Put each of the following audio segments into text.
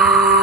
Oh.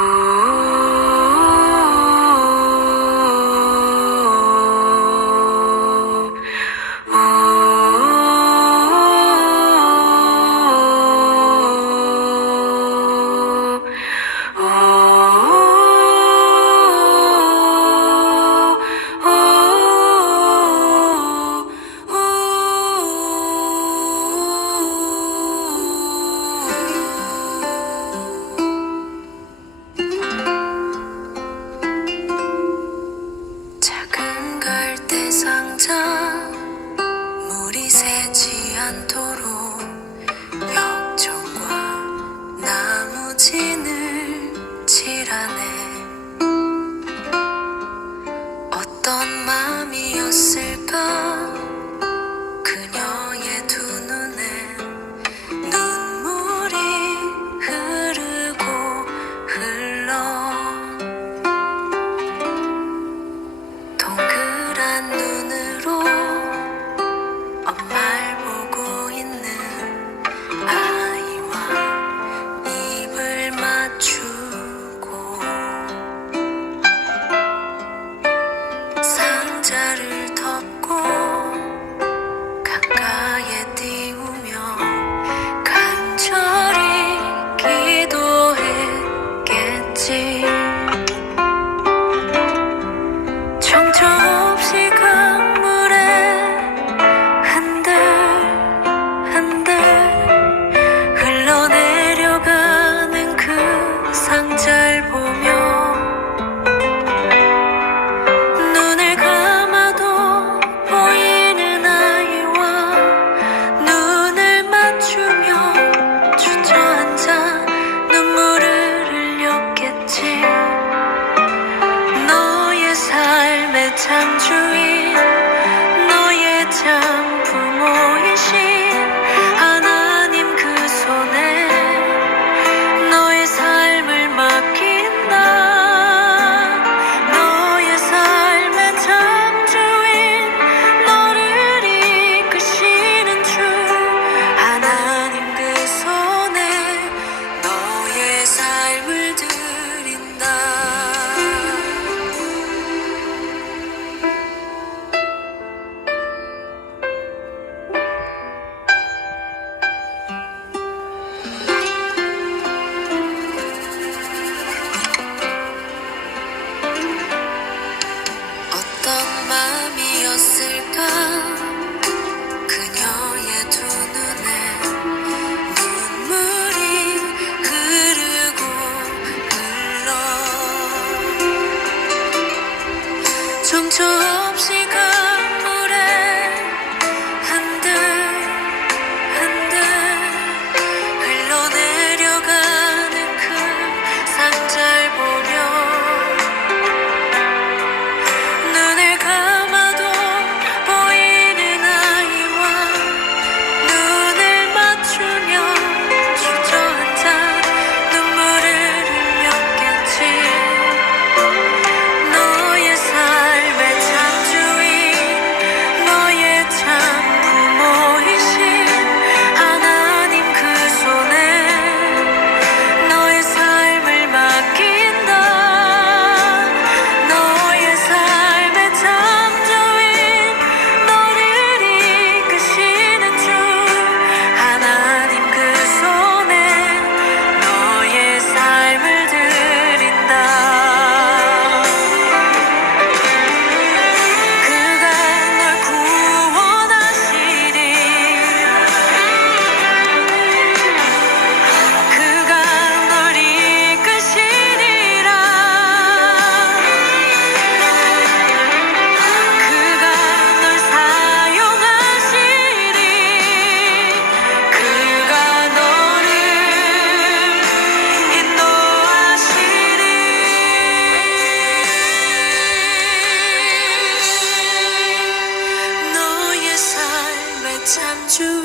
终究 to